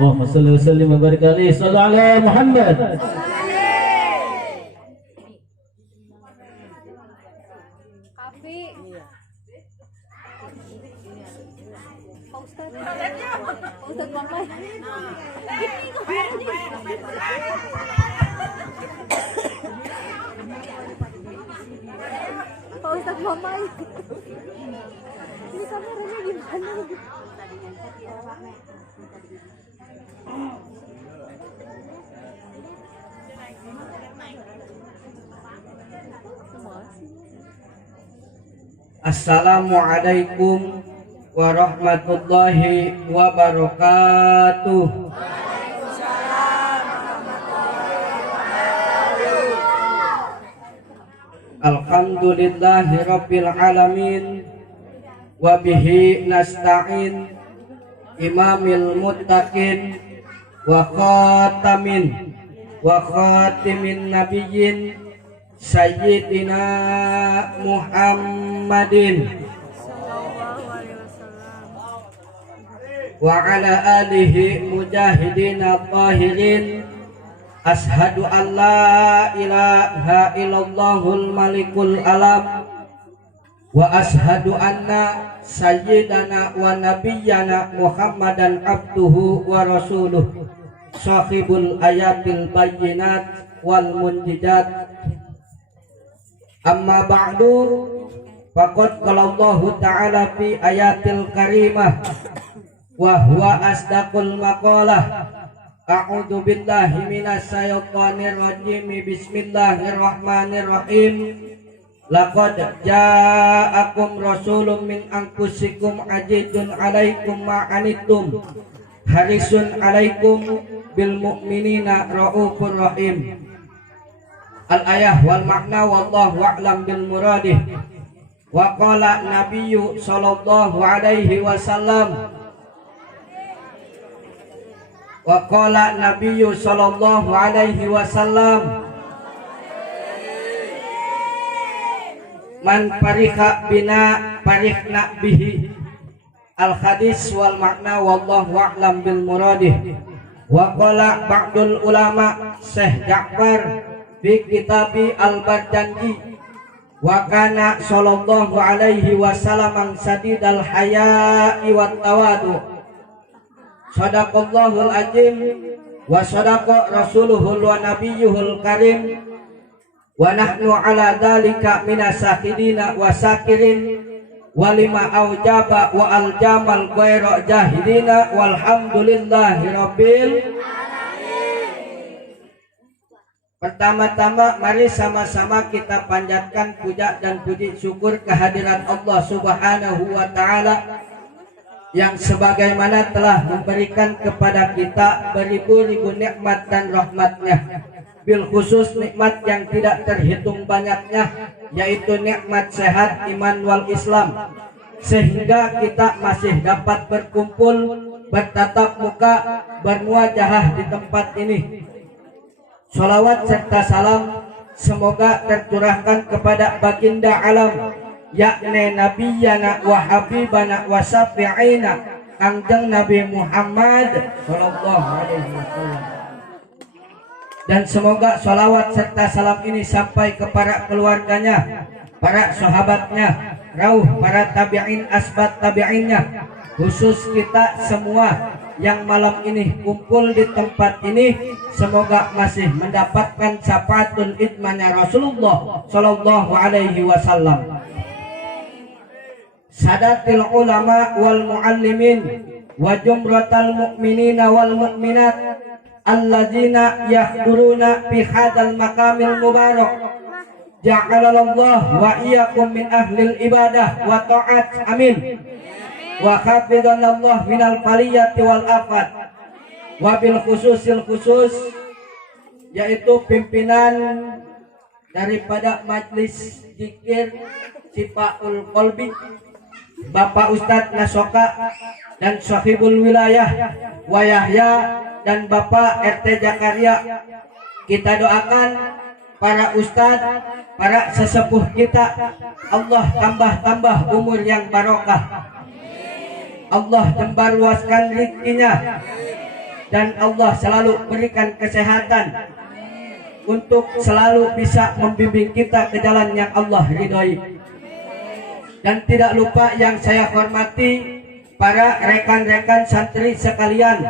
Allahumma shalli wa sallim wa barik alaihi. Shallu ala Muhammad. Pak Ustadz Mamai, ini kameranya gimana? Assalamualaikum warahmatullahi wabarakatuh. Alhamdulillahi rabbil alamin wa bihi nasta'in imamil muttaqin wa khatimin nabiyyin sayyidina Muhammadin wa ala alihi mujahidina tahirin. Ashadu an la ilaha illallahul malikul alam wa ashadu anna sayyidana wa nabiyyana Muhammadan abduhu wa rasuluh sahibul ayatil bayyinat wal munjidat. Amma ba'du, faqad qala Allah ta'ala fi ayatil karimah wa huwa asdaqul maqalah. A'udzu billahi minas syaitonir rajim. Bismillahirrahmanirrahim. Laqad ja'akum rasulun min anfusikum azizun 'alaikum ma 'anittum harisun 'alaikum bil mu'minina raufur rahim. Al-ayah wal makna wallahu a'lam bil muradih. Wa qala nabiyyu sallallahu alaihi wasallam man parikha bina parikhna bihi. Al hadis wal makna wallahu a'lam bil muradih. Wa qala ba'dul ulama Syekh Ja'far fi kitabi al-Barjanji wa kana sallallahu alaihi wasallam sadidal haya'i wat tawadu. Sadaqallahul azim wa sadaqa rasuluhul wa nabiyyuhul karim wa nahnu ala dhalika minas syahidina wa sakirin wa lima aujaba wa aljamal ghairu jahidina walhamdulillahi rabbil. Pertama-tama mari sama-sama kita panjatkan puja dan puji syukur kehadiran Allah Subhanahu wa taala yang sebagaimana telah memberikan kepada kita beribu-ribu nikmat dan rahmatnya, bil khusus nikmat yang tidak terhitung banyaknya, yaitu nikmat sehat iman wal Islam, sehingga kita masih dapat berkumpul, bertatap muka, bermuajahah di tempat ini. Salawat serta salam semoga tercurahkan kepada baginda alam, yakni nabiyana wa habibana wa syafi'ina Kangjeng Nabi Muhammad sallallahu alaihi wasallam. Dan semoga salawat serta salam ini sampai ke para keluarganya, para sahabatnya, rauh para tabi'in asbat tabi'innya, khusus kita semua yang malam ini kumpul di tempat ini, semoga masih mendapatkan syafaatul idmannya Rasulullah sallallahu alaihi wasallam. Sadatil ulama wal muallimin wa jumratal mu'minina wal mu'minat alladzina yahduruna fi hadzal maqamil mubarak. Ja'alallahu wa iyyakum min ahlil ibadah wa ta'at. Amin. Wa hafizanallahu minal faliyati wal afat. Wa bil khususil khusus, yaitu pimpinan daripada majlis zikir Sifaul Qalbi, Bapak Ustadz Nasoka dan Sahibul Wilayah Wayahya dan Bapak RT Jakaria. Kita doakan para ustadz, para sesepuh kita, Allah tambah umur yang barokah, Allah jembar luaskan rezekinya, dan Allah selalu berikan kesehatan untuk selalu bisa membimbing kita ke jalan yang Allah ridhoi. Dan tidak lupa yang saya hormati para rekan-rekan santri sekalian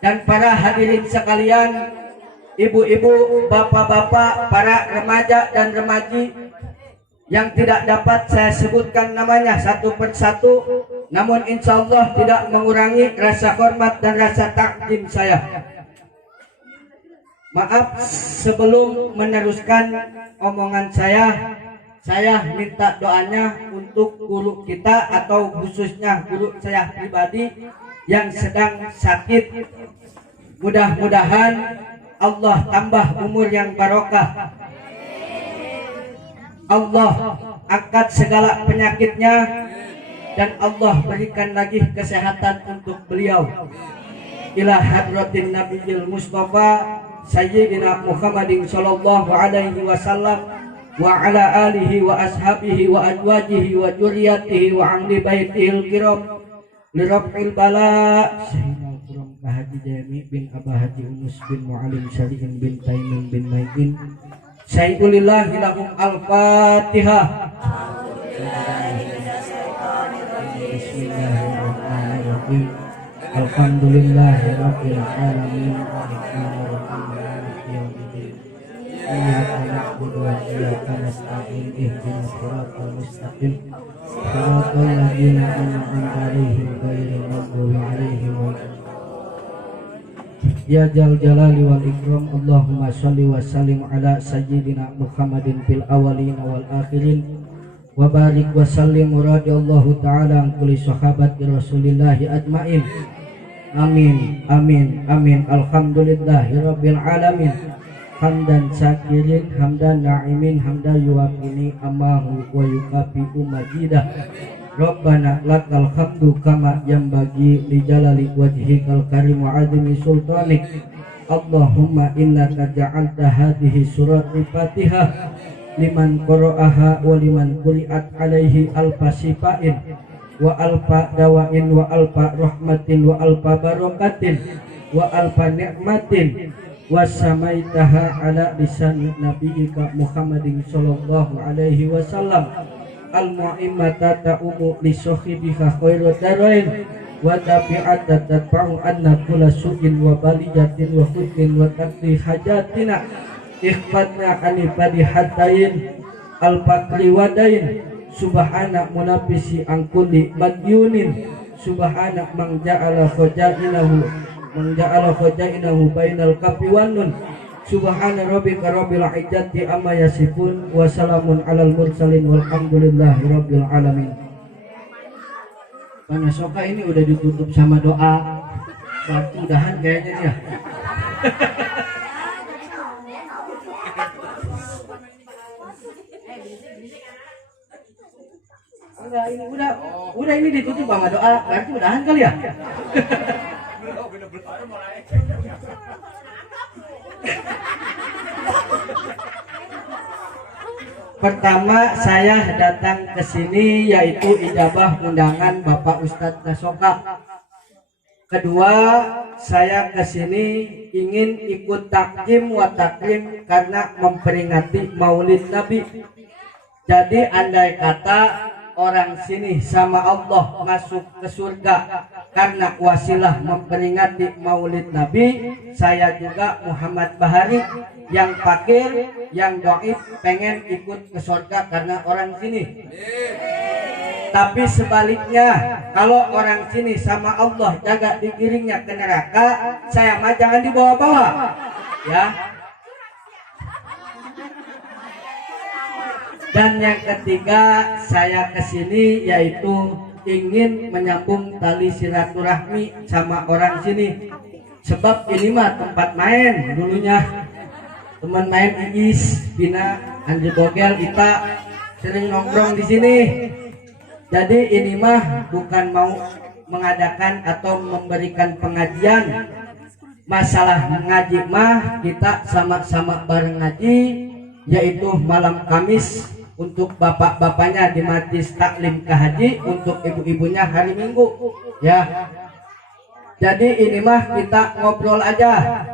dan para hadirin sekalian, ibu-ibu, bapak-bapak, para remaja dan remaji yang tidak dapat saya sebutkan namanya satu persatu, namun insya Allah tidak mengurangi rasa hormat dan rasa takdim saya. Maaf, sebelum meneruskan omongan saya minta doanya untuk guru kita atau khususnya guru saya pribadi yang sedang sakit. Mudah-mudahan Allah tambah umur yang barokah, Allah angkat segala penyakitnya, dan Allah berikan lagi kesehatan untuk beliau. Ila hadratin Nabiyil Mustafa Sayyidina Muhammadin sallallahu alaihi wasallam wa ala alihi wa ashabihi wa azwajihi wa dzurriyyatihi wa ahli baitihil kiram li raf'il bala sayyidina al-kiram Haji Jami bin Abah Haji Unus bin Mu'alim Syari'in bin Taimin bin Maikin Sayyidulillah lahum al-Fatihah. Bismillahirrahmanirrahim. Alhamdulillahirabbil alamin. Iyyaka na'budu wa iyyaka nasta'in ihdinas siratal mustaqim siratal ladzina an'amta 'alaihim ghairil maghdubi 'alaihim waladdallin. Ya Jal Jalali wal Ikram, Allahumma shalli wa sallim ala sayyidina Muhammadin fil awwalin wal akhirin wa barik wa sallim radhiyallahu ta'ala an kulli sahabati Rasulillahi ajmain. Amin amin amin. Alhamdulillahi rabbil alamin. Hamdan syakirin, hamdan na'imin, hamdan yuwaqini amahu wa yukafi'u majidah. Rabbana lakal hamdu kama yanbaghi li jalali wajhikal karim wa 'azimi sultanik. Allahumma innaka ja'alta hadhihi surati Fatihah liman qara'aha wa liman quri'at alaihi alfa sifain wa alfa dawain wa alfa rahmatin wa alfa barakatin wa alfa ni'matin wasamaitaha ala lisan nabiyika Muhammadin sallallahu alaihi wasallam al-mu'immata ta'umu li sahibiha khairat darain wa tabi'ata tatba'u anna kulla su'in wa balijatin wa khutbin wa takri hajatina ikhfatna anifadi hatain al-fakri wadain subhana munafisi angkuli madyunin subhana man ja'ala khajainahu bainal kafi wan nun subhana rabbika rabbil izzati amma yasifun wa salamun alal mursalin walhamdulillahi rabbil alamin. Karena soka ini udah ditutup sama doa, berarti udahan kayaknya ya. Enggak, ini udah ini ditutup sama doa, berarti udahan kali ya. Pertama saya datang ke sini yaitu ijabah undangan Bapak Ustadz Nasoka. Kedua, saya ke sini ingin ikut takjim wa takrim karena memperingati Maulid Nabi. Jadi andai kata orang sini sama Allah masuk ke surga karena wasilah memperingati Maulid Nabi, saya juga Muhammad Bahari yang fakir, yang dhaif pengen ikut ke surga karena orang sini. Tapi sebaliknya, kalau orang sini sama Allah jaga digiringnya ke neraka, saya mah jangan dibawa-bawa, ya. Dan yang ketiga, saya kesini yaitu ingin menyambung tali silaturahmi sama orang sini. Sebab ini mah tempat main dulunya. Teman main Iis, Bina, Andri Bogel, Ita sering nongkrong di sini. Jadi ini mah bukan mau mengadakan atau memberikan pengajian. Masalah ngaji mah kita sama-sama bareng ngaji, yaitu malam Kamis untuk bapak-bapaknya di Majlis Taklim Kahaji, untuk ibu-ibunya hari Minggu, ya. Jadi ini mah kita ngobrol aja.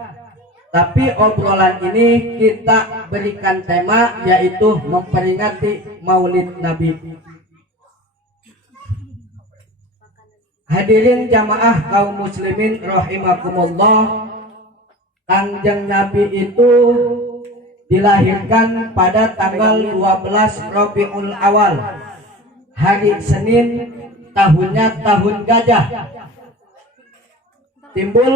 Tapi obrolan ini kita berikan tema yaitu memperingati Maulid Nabi. Hadirin jamaah kaum muslimin rahimakumullah, Kangjeng Nabi itu dilahirkan pada tanggal 12 Rabiul Awal, hari Senin, tahunnya tahun gajah. Timbul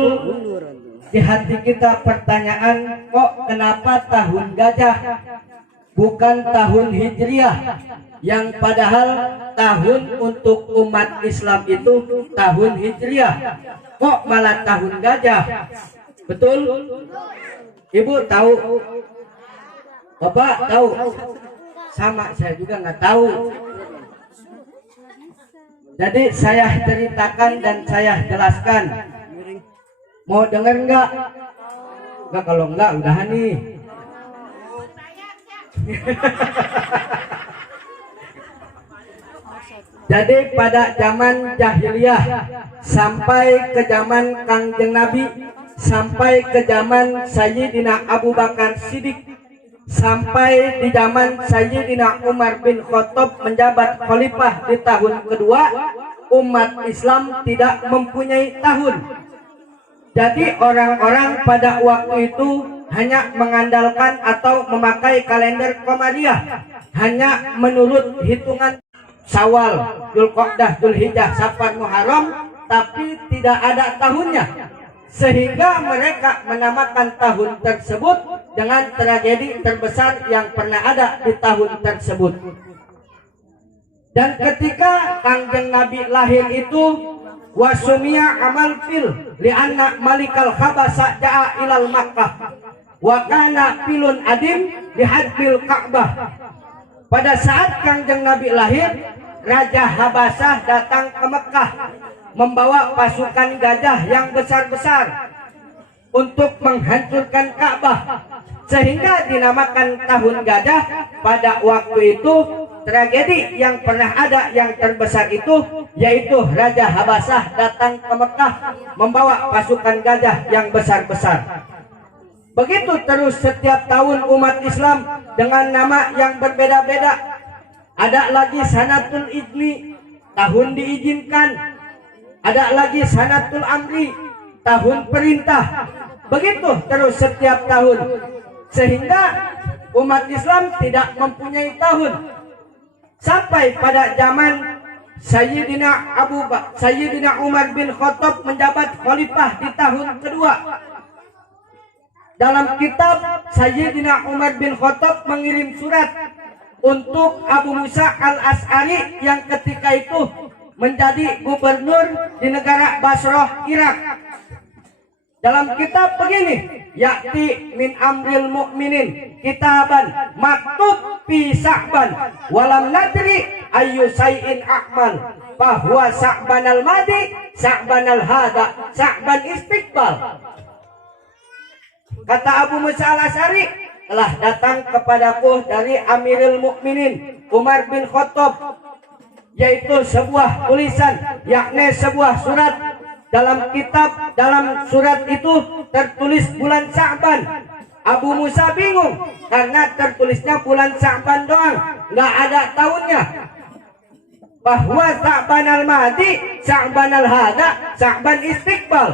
di hati kita pertanyaan, kok kenapa tahun gajah bukan tahun Hijriah, yang padahal tahun untuk umat Islam itu tahun Hijriah, kok malah tahun gajah? Betul? Ibu tahu? Bapak tahu? Sama, saya juga nggak tahu. Jadi saya ceritakan dan saya jelaskan. Mau denger nggak? Nggak, kalau nggak udahan nih. Jadi pada zaman jahiliyah sampai ke zaman Kangjeng Nabi, sampai ke zaman Sayyidina Abu Bakar Siddiq, sampai di zaman Sayyidina Umar bin Khattab menjabat khalifah di tahun kedua, umat Islam tidak mempunyai tahun. Jadi orang-orang pada waktu itu hanya mengandalkan atau memakai kalender Qamariyah, hanya menurut hitungan Syawal, Dzulqa'dah, Dzulhijjah, Safar, Muharram, tapi tidak ada tahunnya. Sehingga mereka menamakan tahun tersebut dengan tragedi terbesar yang pernah ada di tahun tersebut. Dan ketika Kangjeng Nabi lahir itu, wasumia amal fil lianna malikal khabasa ja'a ilal Makkah wa kana filun adim bihadbil Ka'bah. Pada saat Kangjeng Nabi lahir, Raja Habasah datang ke Mekah membawa pasukan gajah yang besar-besar untuk menghancurkan Ka'bah, sehingga dinamakan tahun gajah. Pada waktu itu tragedi yang pernah ada yang terbesar itu yaitu Raja Habasah datang ke Mekah membawa pasukan gajah yang besar-besar. Begitu terus setiap tahun umat Islam dengan nama yang berbeda-beda. Ada lagi Sanatul Idni, tahun diizinkan. Ada lagi Sanatul Amri, tahun perintah. Begitu terus setiap tahun, sehingga umat Islam tidak mempunyai tahun. Sampai pada zaman Sayyidina Umar bin Khattab menjabat khalifah di tahun kedua. Dalam kitab, Sayyidina Umar bin Khattab mengirim surat untuk Abu Musa al-As'ari yang ketika itu menjadi gubernur di negara Basrah, Irak. Dalam kitab begini, yakti min amril mu'minin kitaban maktub fi Sa'ban walam nadri ayu say'in a'mal bahwa Sa'ban al-madi Sa'ban al-hada Sa'ban istiqbal. Kata Abu Musa al-As'ari, telah datang kepadaku dari Amirul Mukminin Umar bin Khattab, yaitu sebuah tulisan, yakni sebuah surat. Dalam kitab, dalam surat itu tertulis bulan Sa'ban. Abu Musa bingung karena tertulisnya bulan Sa'ban doang, nggak ada tahunnya. Bahwa Sa'ban al-madi, Sa'ban al-hada, Sa'ban istiqbal.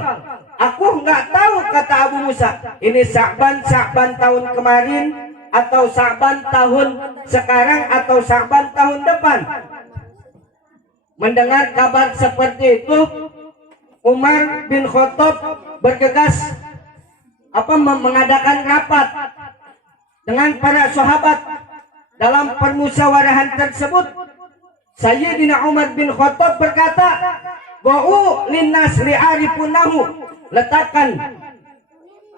Aku nggak tahu, kata Abu Musa, ini Sa'ban tahun kemarin atau Sa'ban tahun sekarang atau Sa'ban tahun depan. Mendengar kabar seperti itu, Umar bin Khattab bergegas mengadakan rapat dengan para sahabat. Dalam permusyawarahan tersebut, Sayyidina Umar bin Khattab berkata, "Wa'u linnas li'arifunahu." Letakkan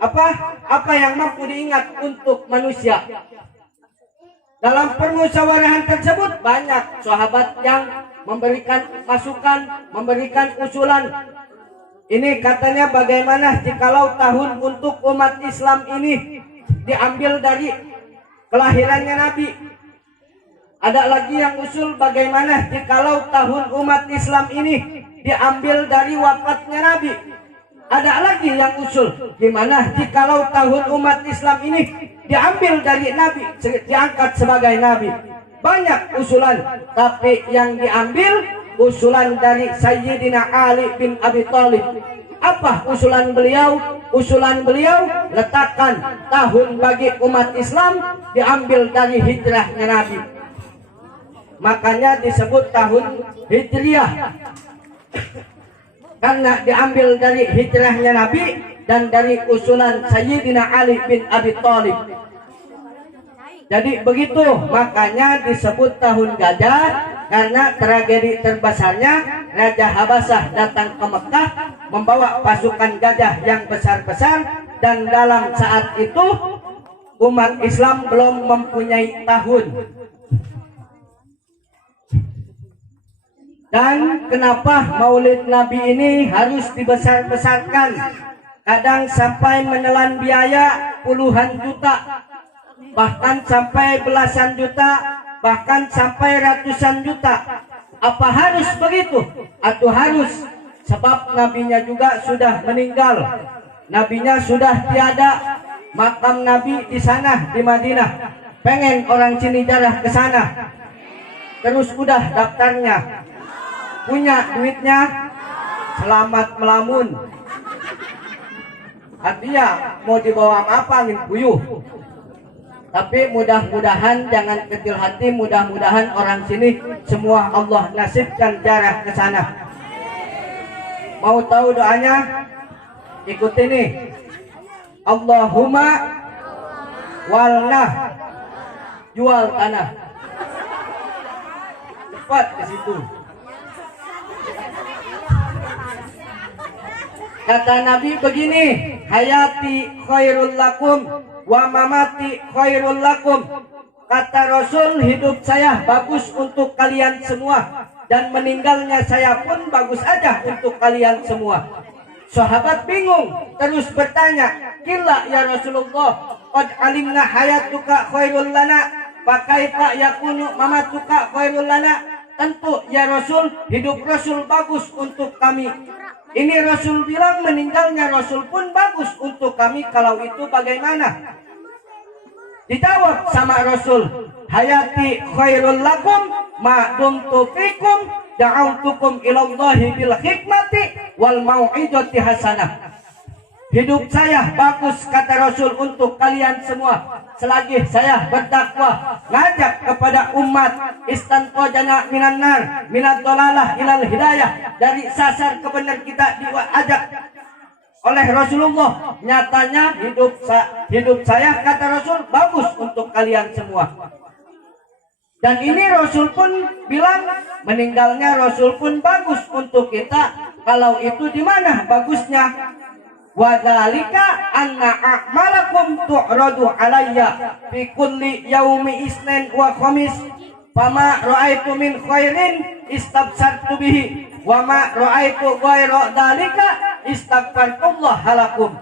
apa yang mampu diingat untuk manusia. Dalam permusyawarahan tersebut banyak sahabat yang memberikan masukan, memberikan usulan. Ini katanya bagaimana jikalau tahun untuk umat Islam ini diambil dari kelahirannya Nabi. Ada lagi yang usul bagaimana jikalau tahun umat Islam ini diambil dari wafatnya Nabi. Ada lagi yang usul, gimana jikalau tahun umat Islam ini diambil dari Nabi, diangkat sebagai Nabi. Banyak usulan, tapi yang diambil usulan dari Sayyidina Ali bin Abi Thalib. Apa usulan beliau? Usulan beliau letakkan tahun bagi umat Islam diambil dari hijrahnya Nabi. Makanya disebut tahun Hijriah. Karena diambil dari hijrahnya Nabi dan dari usulan Sayyidina Ali bin Abi Thalib. Jadi begitu, makanya disebut tahun gajah, karena tragedi terbesarnya Raja Habasyah datang ke Mekah membawa pasukan gajah yang besar-besar, dan dalam saat itu umat Islam belum mempunyai tahun. Dan kenapa maulid Nabi ini harus dibesar-besarkan? Kadang sampai menelan biaya puluhan juta, bahkan sampai belasan juta, bahkan sampai ratusan juta. Apa harus begitu? Atau harus? Sebab nabinya juga sudah meninggal, nabinya sudah tiada, makam Nabi di sana di Madinah. Pengen orang sini jarah ke sana, terus udah daftarnya, punya duitnya, selamat melamun. Artinya mau dibawa apa, angin puyuh. Tapi mudah-mudahan jangan kecil hati, mudah-mudahan orang sini semua Allah nasibkan jarah ke sana. Mau tahu doanya? Ikuti nih. Allahumma walnah, jual tanah. Cepat ke situ. Kata Nabi begini, hayati khairul lakum wa mamati khairul lakum. Kata Rasul, hidup saya bagus untuk kalian semua, dan meninggalnya saya pun bagus aja untuk kalian semua. Sahabat bingung, terus bertanya, kila ya Rasulullah, qad alimna hayatuka khairul lana, fakaifa yakunu mamatuka khairul lana. Tentu ya Rasul, hidup Rasul bagus untuk kami. Ini Rasul bilang meninggalnya Rasul pun bagus untuk kami, kalau itu bagaimana? Dijawab sama Rasul, hayati khairul lakum ma dumtu fikum da'autukum ilallahi bil hikmati wal mau'izati hasanah. Hidup saya bagus, kata Rasul, untuk kalian semua selagi saya berdakwah, ngajak kepada umat, istanqajana minan nar minad dolalah ilal hidayah, dari sasar kebenaran kita diajak oleh Rasulullah. Nyatanya hidup saya, kata Rasul, bagus untuk kalian semua. Dan ini Rasul pun bilang meninggalnya Rasul pun bagus untuk kita. Kalau itu di mana bagusnya? Wa dzalika anna a'malakum tu'radu alayya fi kulli yaumi isnin wa khamis, fama ra'aitu min khairin istabsartu bihi wa ma ra'aitu ghaira dzalika istaghfarullah lakum.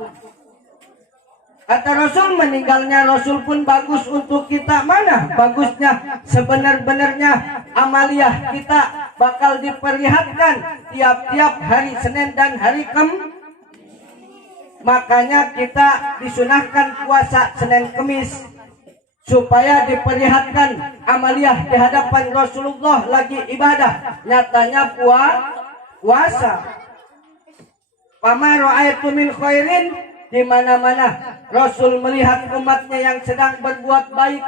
Kata Rasul, meninggalnya Rasul pun bagus untuk kita. Mana bagusnya? Sebenar-benarnya amaliyah kita bakal diperlihatkan tiap-tiap hari Senin dan hari Kamis. Makanya kita disunahkan puasa Senin Kamis, supaya diperlihatkan amaliyah di hadapan Rasulullah lagi ibadah, nyatanya puasa. Pama ra'aitu min khairin, di mana-mana Rasul melihat umatnya yang sedang berbuat baik,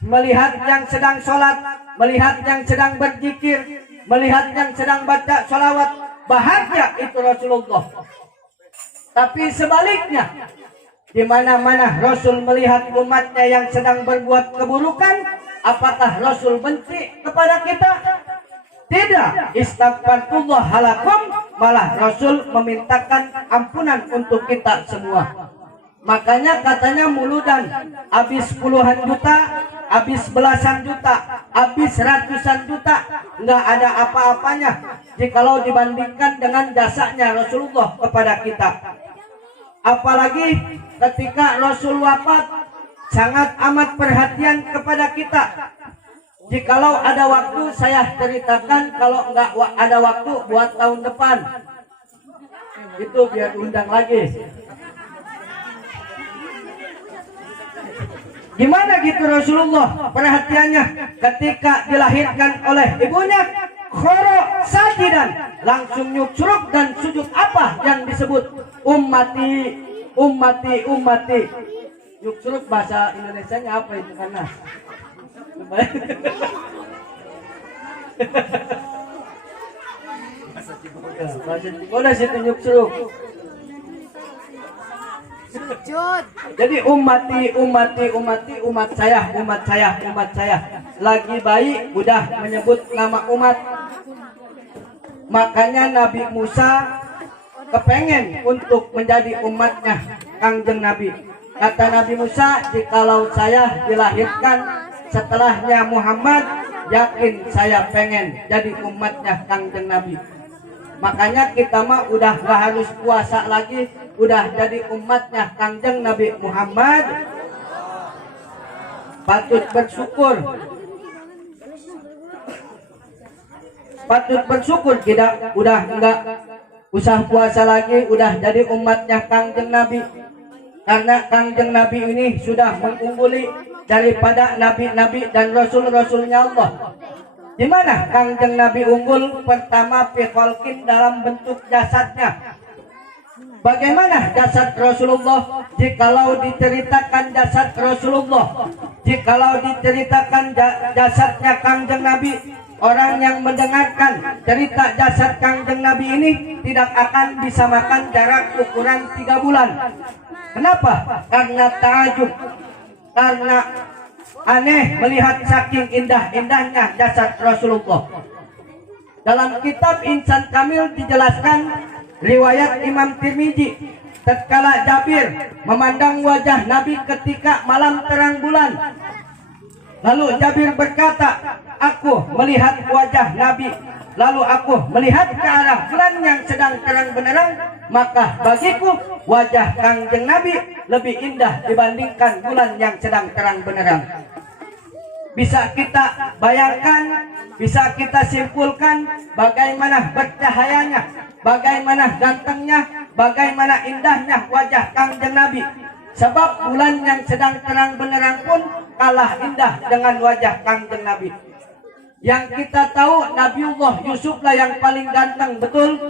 melihat yang sedang sholat, melihat yang sedang berzikir, melihat yang sedang baca sholawat, bahagia itu Rasulullah. Tapi sebaliknya, di mana-mana Rasul melihat umatnya yang sedang berbuat keburukan, apakah Rasul benci kepada kita? Tidak. Istaghfarullah lakum, malah Rasul memintakan ampunan untuk kita semua. Makanya katanya muludan, habis puluhan juta, habis belasan juta, habis ratusan juta, nggak ada apa-apanya jikalau dibandingkan dengan jasanya Rasulullah kepada kita. Apalagi ketika Rasul wafat, sangat amat perhatian kepada kita. Jikalau ada waktu saya ceritakan, kalau nggak ada waktu buat tahun depan. Itu biar undang lagi. Gimana gitu Rasulullah perhatiannya ketika dilahirkan oleh ibunya, khoro sajidan, langsung nyucruk dan sujud. Apa yang disebut? Ummati, ummati, ummati. Nyucruk bahasa Indonesianya apa itu karena? Bahasa Cibodas itu nyucruk. Sujud. Jadi ummati, ummati, ummati, umat saya, umat saya, umat saya. Lagi bayi udah menyebut nama umat. Makanya Nabi Musa kepengen untuk menjadi umatnya Kangjeng Nabi. Kata Nabi Musa, jikalau saya dilahirkan setelahnya Muhammad, yakin saya pengen jadi umatnya Kangjeng Nabi. Makanya kita mah udah gak harus puasa lagi, udah jadi umatnya Kangjeng Nabi Muhammad. Patut bersyukur. Patut bersyukur kita udah enggak usah puasa lagi, udah jadi umatnya Kangjeng Nabi. Karena Kangjeng Nabi ini sudah mengungguli daripada nabi-nabi dan rasul-rasulnya Allah. Di mana Kangjeng Nabi unggul? Pertama, fi khalqin, dalam bentuk jasadnya. Bagaimana jasad Rasulullah? Jikalau diceritakan jasad Rasulullah, jikalau diceritakan jasadnya Kangjeng Nabi, orang yang mendengarkan cerita jasad Kangjeng Nabi ini tidak akan bisa makan jarak ukuran 3 bulan. Kenapa? Karena ta'ajub, karena aneh melihat saking indah-indahnya jasad Rasulullah. Dalam kitab Insan Kamil dijelaskan riwayat Imam Tirmidzi, tatkala Jabir memandang wajah Nabi ketika malam terang bulan, lalu Jabir berkata, aku melihat wajah Nabi, lalu aku melihat ke arah bulan yang sedang terang benderang, maka bagiku wajah Kangjeng Nabi lebih indah dibandingkan bulan yang sedang terang benderang. Bisa kita bayangkan, bisa kita simpulkan bagaimana bercahayanya, bagaimana gantengnya, bagaimana indahnya wajah Kangjeng Nabi. Sebab bulan yang sedang terang benderang pun kalah indah dengan wajah Kangjeng Nabi. Yang kita tahu Nabiullah Yusuf lah yang paling ganteng, betul?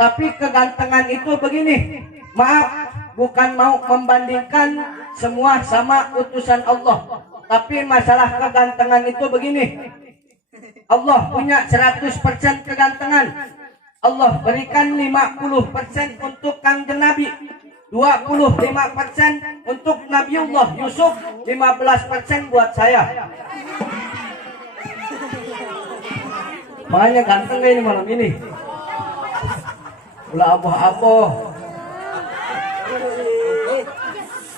Tapi kegantengan itu begini, maaf, bukan mau membandingkan semua sama utusan Allah. Tapi masalah kegantengan itu begini, Allah punya 100% kegantengan. Allah berikan 50% untuk Kangjeng Nabi, 25% untuk Nabiullah Yusuf, 15% buat saya. Makanya ganteng gak ini malam ini? Ulah aboh-aboh.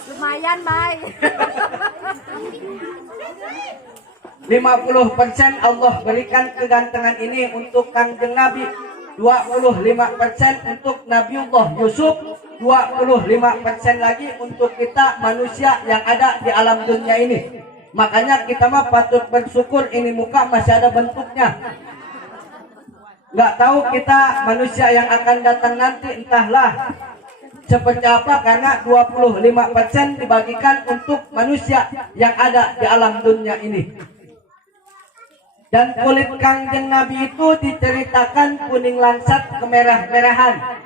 Lumayan, Bay. 50% Allah berikan kegantengan ini untuk Kangjeng Nabi, 25% untuk Nabiullah Yusuf, 25% lagi untuk kita manusia yang ada di alam dunia ini. Makanya kita mah patut bersyukur ini muka masih ada bentuknya. Nggak tahu kita manusia yang akan datang nanti entahlah seperti apa, karena 25% dibagikan untuk manusia yang ada di alam dunia ini. Dan kulit Kangjeng Nabi itu diceritakan kuning langsat kemerah-merahan.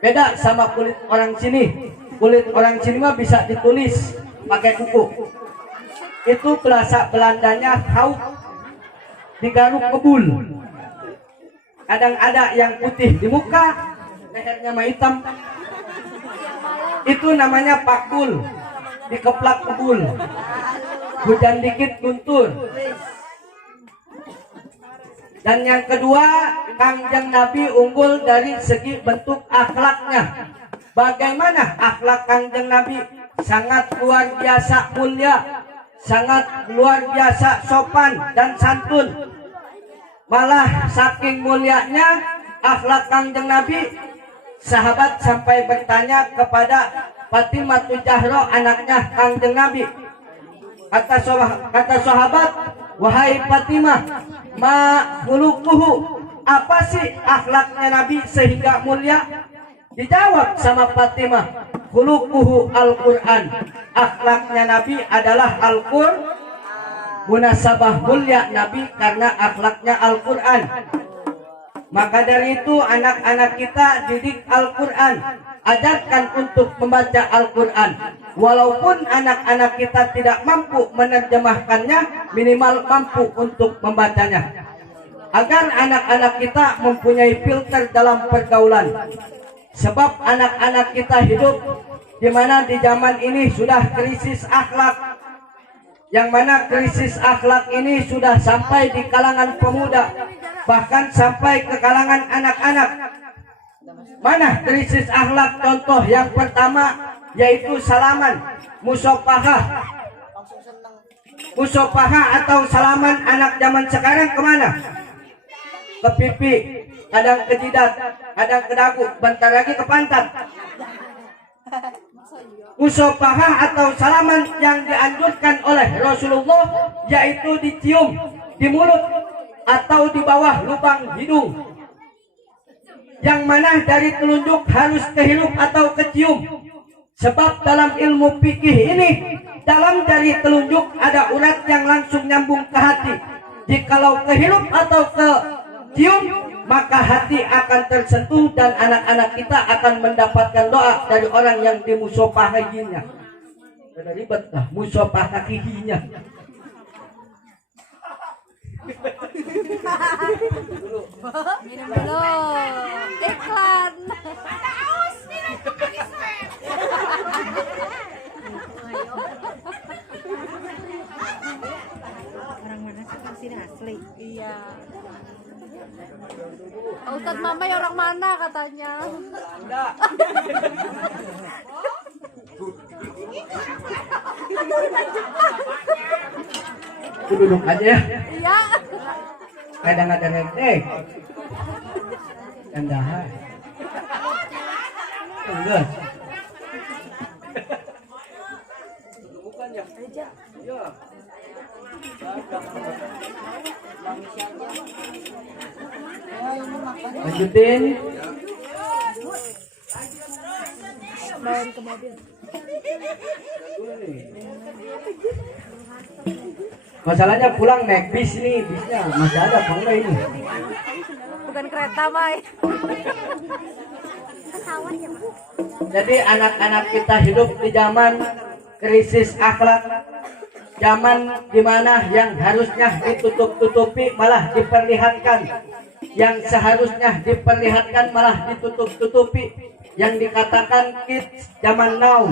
Beda sama kulit orang sini. Kulit orang sini mah bisa ditulis pakai kuku. Itu bahasa Belandanya hauk, digaruk kebul. Kadang ada yang putih di muka, lehernya mah hitam. Itu namanya pakul, dikeplak kebul. Hujan dikit guntur. Dan yang kedua, Kangjeng Nabi unggul dari segi bentuk akhlaknya. Bagaimana akhlak Kangjeng Nabi? Sangat luar biasa mulia, sangat luar biasa sopan dan santun. Malah saking mulianya akhlak Kangjeng Nabi, sahabat sampai bertanya kepada Fatimah Zahra, anaknya Kangjeng Nabi. Kata sahabat, wahai Fatimah, ma khuluquhu, apa sih akhlaknya Nabi sehingga mulia? Dijawab sama Fatimah, khuluquhu Al-Quran. Akhlaknya Nabi adalah Al-Quran. Munasabah mulia Nabi karena akhlaknya Al-Quran. Maka dari itu anak-anak kita didik Al-Quran, ajarkan untuk membaca Al-Quran. Walaupun anak-anak kita tidak mampu menerjemahkannya, minimal mampu untuk membacanya. Agar anak-anak kita mempunyai filter dalam pergaulan. Sebab anak-anak kita hidup di mana di zaman ini sudah krisis akhlak. Yang mana krisis akhlak ini sudah sampai di kalangan pemuda, bahkan sampai ke kalangan anak-anak. Mana krisis akhlak? Contoh yang pertama yaitu salaman, musofahah. Musofahah atau salaman anak zaman sekarang kemana? Ke pipi, kadang ke jidat, kadang ke dagu, bentar lagi ke pantat. Musofahah atau salaman yang dianjurkan oleh Rasulullah yaitu dicium di mulut atau di bawah lubang hidung. Yang mana dari telunjuk harus ke hirup atau ke cium. Sebab dalam ilmu fikih ini, dalam jari telunjuk ada urat yang langsung nyambung ke hati. Jikalau ke hirup atau ke cium, maka hati akan tersentuh dan anak-anak kita akan mendapatkan doa dari orang yang dimusofahinya. Ada ribet lah, musofahinya. Minum dulu. Iklan. Orang mana sih kasih asli? Iya. Ustadz Mama orang mana katanya? Duduk aja ya. Iya. Kadang ada rentek. Kandahan. Enggak. Lanjutin. Bawain ke mobil. Masalahnya pulang naik bis nih, bisnya masih ada apa enggak ini? Bukan kereta, Mai. Jadi anak-anak kita hidup di zaman krisis akhlak, zaman dimana yang harusnya ditutup-tutupi malah diperlihatkan, yang seharusnya diperlihatkan malah ditutup-tutupi, yang dikatakan kids zaman now,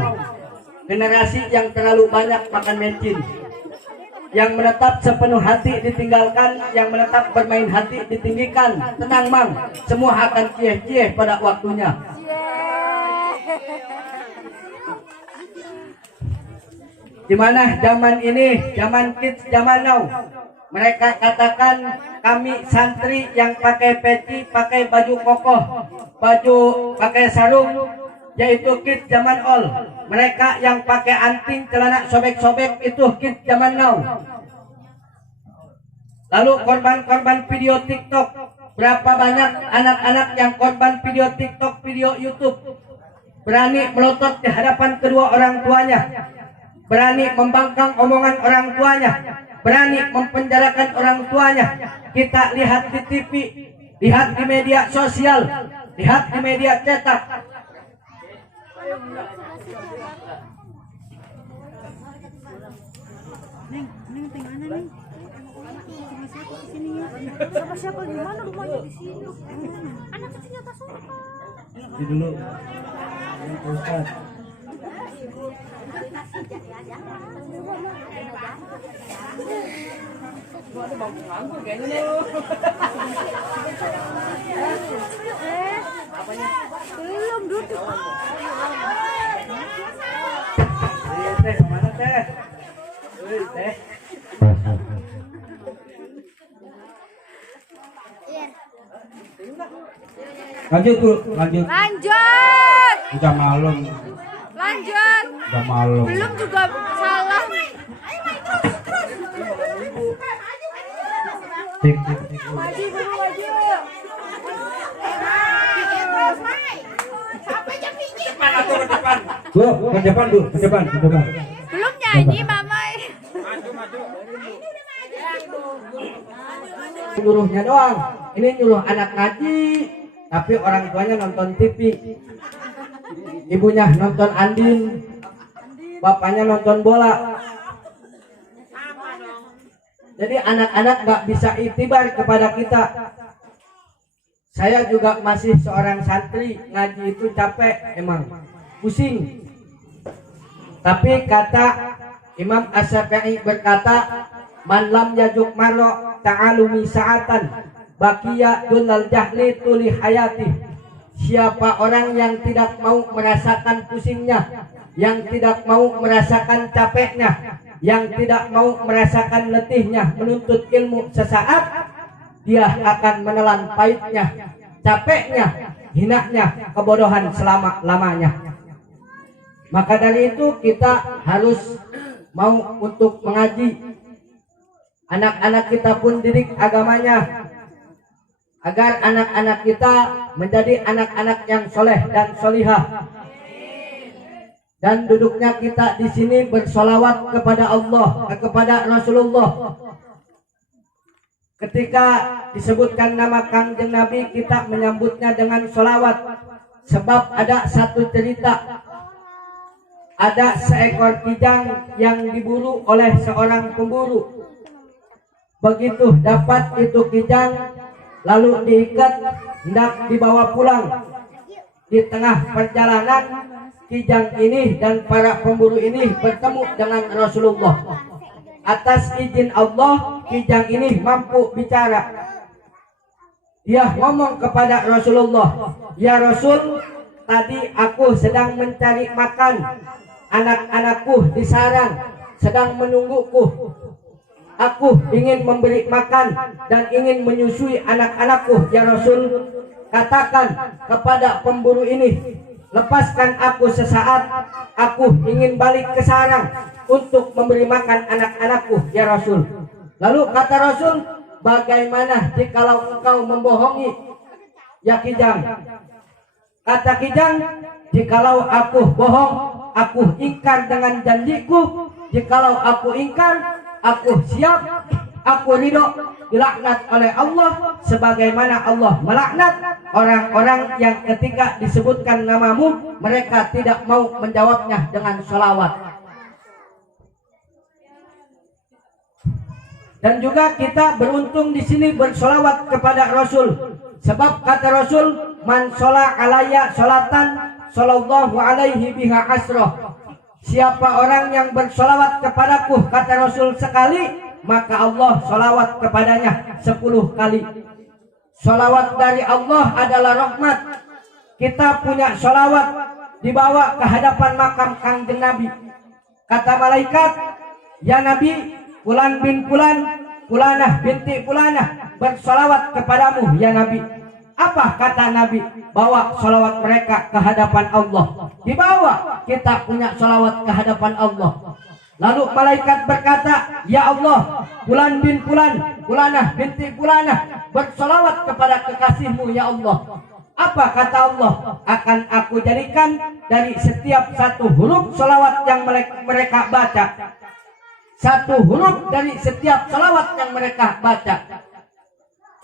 generasi yang terlalu banyak makan mecin, yang menetap sepenuh hati ditinggalkan, yang menetap bermain hati ditinggikan. Tenang Mang, semua akan cie-cie pada waktunya. Dimana zaman ini, zaman kids, zaman now, mereka katakan kami santri yang pakai peci, pakai baju kokoh, baju pakai sarung, yaitu kids zaman all. Mereka yang pakai anting, celana sobek-sobek, itu kids zaman now. Lalu korban-korban video TikTok, berapa banyak anak-anak yang korban video TikTok, video YouTube, berani melotot di hadapan kedua orang tuanya, berani membangkang omongan orang tuanya, berani mempenjarakan orang tuanya. Kita lihat di TV, lihat di media sosial, lihat di media cetak. Neng tinggal mana nih? Sama siapa di sini ya? Sama siapa gimana rumahnya di sini? Anak kecilnya tak suka. Ini dulu, ini Pak Ustaz. Belum duduk. Teh, kemana teh? Teh. Lanjut Bu, lanjut. Lanjut. Udah malam, Lanjut. udah malam. Belum juga salah. Tik tik tik. Maju, maju. Bu, ke depan Bu, ke depan, ke depan. Belum nyanyi mama. Nyuruhnya doang. Ini nyuruh anak ngaji, tapi orang tuanya nonton TV. Ibunya nonton Andin, bapaknya nonton bola. Jadi anak-anak gak bisa itibar kepada kita. Saya juga masih seorang santri, ngaji itu capek emang, pusing. Tapi kata Imam Asy-Syafi'i berkata, man lam yajuk marro ta'alumi sa'atan baqiya dunal jahli tuli hayati. Siapa orang yang tidak mau merasakan pusingnya, yang tidak mau merasakan capeknya, yang tidak mau merasakan letihnya menuntut ilmu sesaat, dia akan menelan pahitnya, capeknya, hinanya, kebodohan selama-lamanya. Maka dari itu kita harus mau untuk mengaji. Anak-anak kita pun didik agamanya, agar anak-anak kita menjadi anak-anak yang soleh dan solihah. Dan duduknya kita di sini bersolawat kepada Allah, kepada Rasulullah. Ketika disebutkan nama Kangjeng Nabi, kita menyambutnya dengan solawat. Sebab ada satu cerita, ada seekor kijang yang diburu oleh seorang pemburu. Begitu dapat itu kijang, lalu diikat, hendak dibawa pulang. Di tengah perjalanan, kijang ini dan para pemburu ini bertemu dengan Rasulullah. Atas izin Allah, kijang ini mampu bicara. Dia ngomong kepada Rasulullah, ya Rasul, tadi aku sedang mencari makan. Anak-anakku di sarang sedang menungguku. Aku ingin memberi makan dan ingin menyusui anak-anakku. Ya Rasul, katakan kepada pemburu ini, lepaskan aku sesaat. Aku ingin balik ke sarang untuk memberi makan anak-anakku, ya Rasul. Lalu kata Rasul, bagaimana jikalau engkau membohongi, ya kijang? Kata kijang, jikalau aku bohong, aku ingkar dengan janjiku. Jikalau aku ingkar, aku siap, aku ridho dilaknat oleh Allah, sebagaimana Allah melaknat orang-orang yang ketika disebutkan namamu, mereka tidak mau menjawabnya dengan sholawat. Dan juga kita beruntung di sini bersolawat kepada Rasul. Sebab kata Rasul, man shola alaya sholatan, sallallahu alaihi biha asroh. Siapa orang yang bersolawat kepadaku, kata Rasul, sekali, maka Allah solawat kepadanya 10 kali. Solawat dari Allah adalah rahmat. Kita punya solawat dibawa ke hadapan makam Kangjeng Nabi. Kata malaikat, ya Nabi, Fulan bin Fulan, Fulanah binti Fulanah bersolawat kepadamu, ya Nabi. Apa kata Nabi? Bawa solawat mereka ke hadapan Allah. Dibawa, kita punya solawat ke hadapan Allah. Lalu malaikat berkata, ya Allah, Fulan bin Fulan, Fulanah binti Fulanah bersolawat kepada kekasihmu, ya Allah. Apa kata Allah? Akan aku jadikan dari setiap satu huruf solawat yang mereka baca, satu huruf dari setiap salawat yang mereka baca.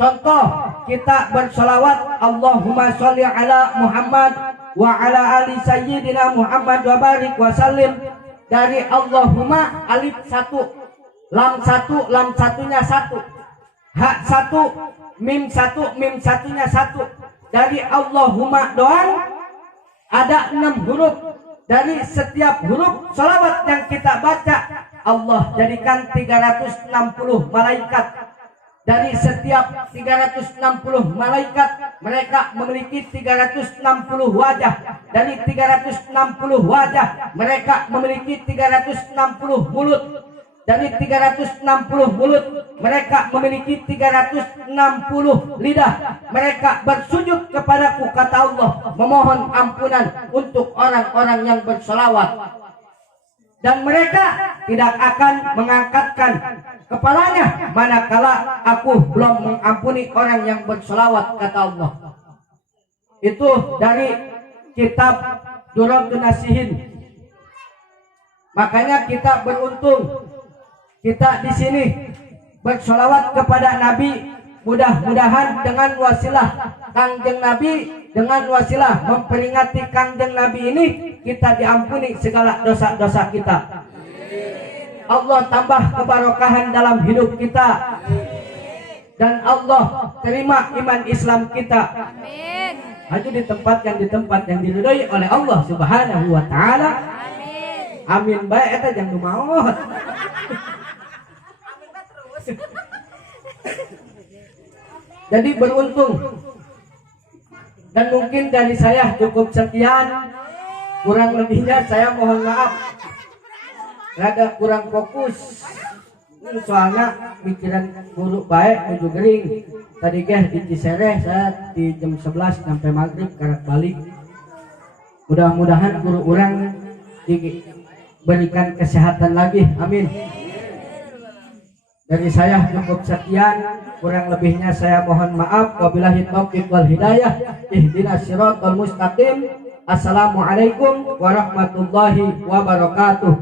Contoh, kita bersolawat Allahumma sholli ala Muhammad wa ala ali sayyidina Muhammad wa barik wa sallim. Dari Allahumma, alif 1, lam 1, lam satunya 1, hak 1, mim 1, mim satunya 1. Dari Allahumma doang ada 6 huruf. Dari setiap huruf salawat yang kita baca, Allah jadikan 360 malaikat. Dari setiap 360 malaikat, mereka memiliki 360 wajah. Dari 360 wajah, mereka memiliki 360 mulut. Dari 360 mulut, mereka memiliki 360 lidah. Mereka bersujud kepadaku, kata Allah, memohon ampunan untuk orang-orang yang bersolawat. Dan mereka tidak akan mengangkatkan kepalanya manakala aku belum mengampuni orang yang bersolawat, kata Allah. Itu dari kitab duratun nasihin. Makanya kita beruntung, kita di sini bersolawat kepada Nabi. Mudah-mudahan dengan wasilah Kangjeng Nabi, dengan wasilah memperingati Kangjeng Nabi ini, kita diampuni segala dosa-dosa kita. Allah tambah kebarokahan dalam hidup kita, dan Allah terima iman Islam kita. Amin. Hanya ditempatkan di tempat yang diridhoi oleh Allah Subhanahu wa taala. Amin bae eta jangan mau. Jadi beruntung. Dan mungkin dari saya cukup sekian. Kurang lebihnya saya mohon maaf. Rada kurang fokus. Soalnya pikiran buruk baik menuju gering. Tadi di Cisereh saya di jam 11 sampai maghrib karek balik. Mudah-mudahan guru orang diberikan kesehatan lagi. Amin. Dari saya cukup sekian, kurang lebihnya saya mohon maaf. Wabillahi taufiq wal hidayah. Ihdinas siratal mustaqim. Assalamualaikum warahmatullahi wabarakatuh.